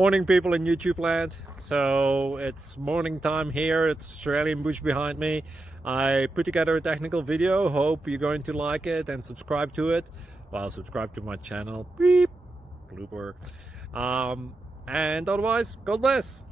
Morning, people in YouTube land. So it's morning time here. It's Australian bush behind me. I put together a technical video. Hope you're going to like it and subscribe to it. Well, subscribe to my channel. Beep. Blooper. And otherwise, God bless.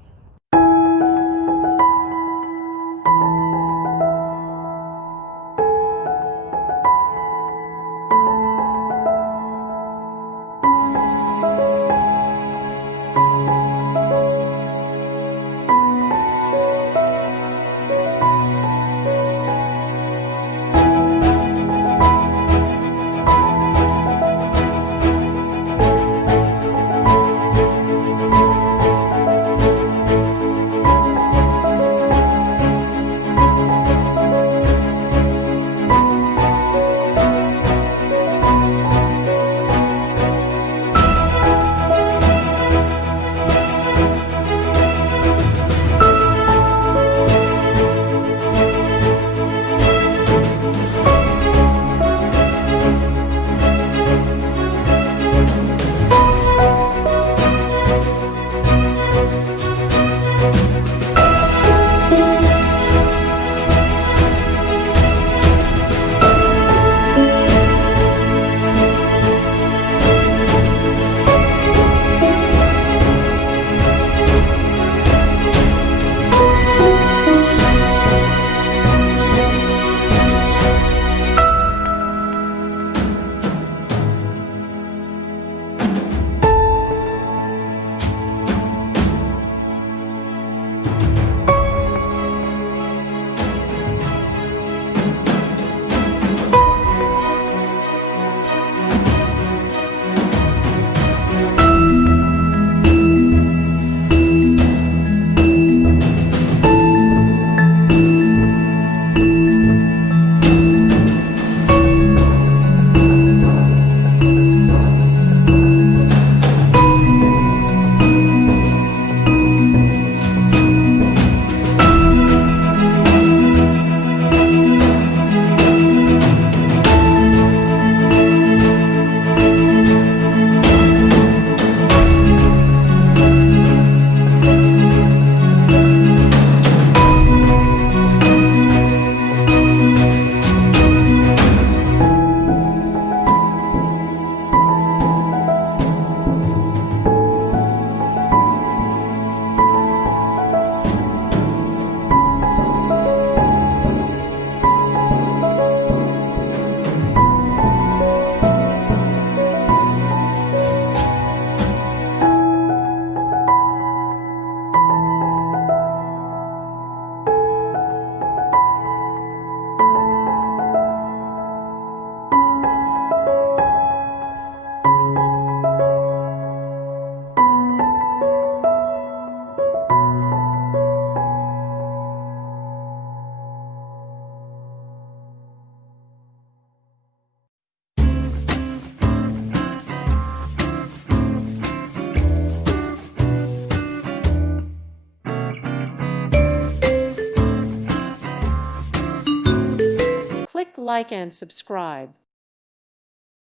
Click like and subscribe.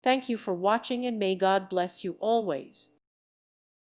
Thank you for watching and may God bless you always.